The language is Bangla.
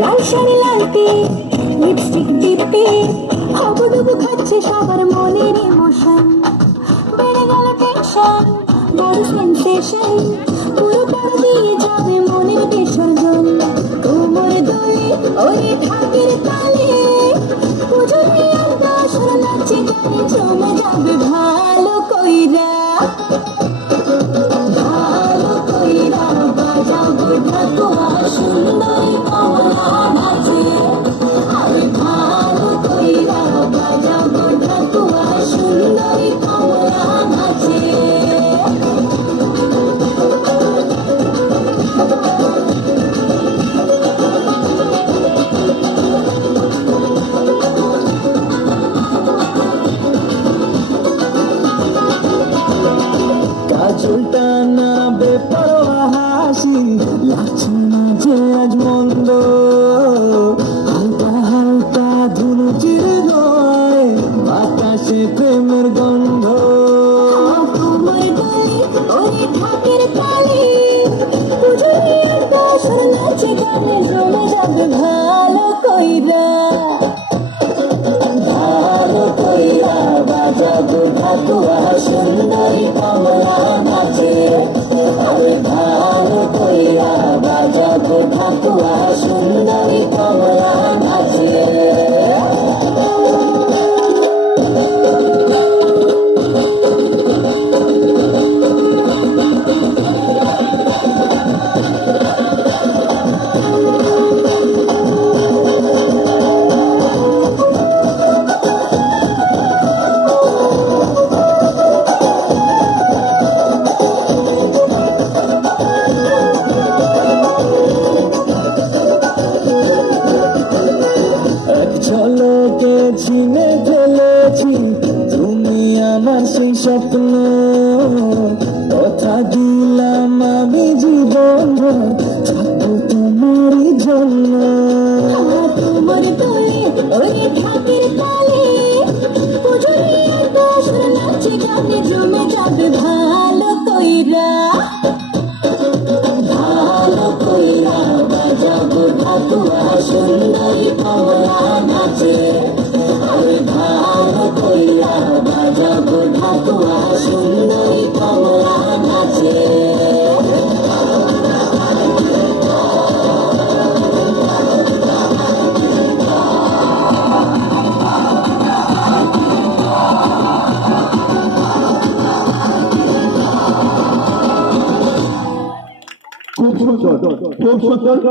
লাল শাড়ি লালতে লিপস্টিক টিপে হাবুডুবু খাচ্ছে সবার মনের ইমোশন, বেড়ে গেল টেনশন, বড় সেন্সেশন, পুরো পাড়া দিয়ে যাবে মনের বিসর্জন। কোমর দোলে ওই ঢাকের তালে পুজোর আর দশরা নাচে গানে জমে যাবে ভালো কইরা, ভালো কইরা বাজাবো ঢাকুয়া সুন্দরী কমলা নাচে। আরে ভালো কইরা বাজাবো ঢাকুয়া সুন্দরী কমলা নাচে। কাজলটা না বেপরোয়া হাসি লাগছে না যে আজ মন্দ, হালকা হালকা ধুলো চিরে গয় বাতাসে প্রেমের গন্ধ। কোমর দোলে ওই ঢাকের তালে পুজোর আর দশরা নাচে গানে জমে যাবে ভালো কইরা, ভালো কইরা বাজাবো ঢাকুয়া সুন্দরী কমলা নাচে। আরে ভালো কইরা বাজাবো ঢাকুয়া সুন্দরী কমলা নাচে। এক ঝলকে ছিনে ফেলেছি তুমি আমার সেই স্বপ্ন, কথা দিলাম আমি জীবন থাকবো তোমারই জন্য। কোমর দোলে ওই ঢাকের তালে পুজোর আর দশরা নাচে গানে জমে যাবে ভালো কইরা, ভালো কইরা বাজাবো ঢাকুয়া সুন্দরী কমলা নাচে। আরে ভালো কইরা বাজাবো ঢাকুয়া সুন্দরী কমলা নাচে। খুব সুন্দর, খুব সুন্দর।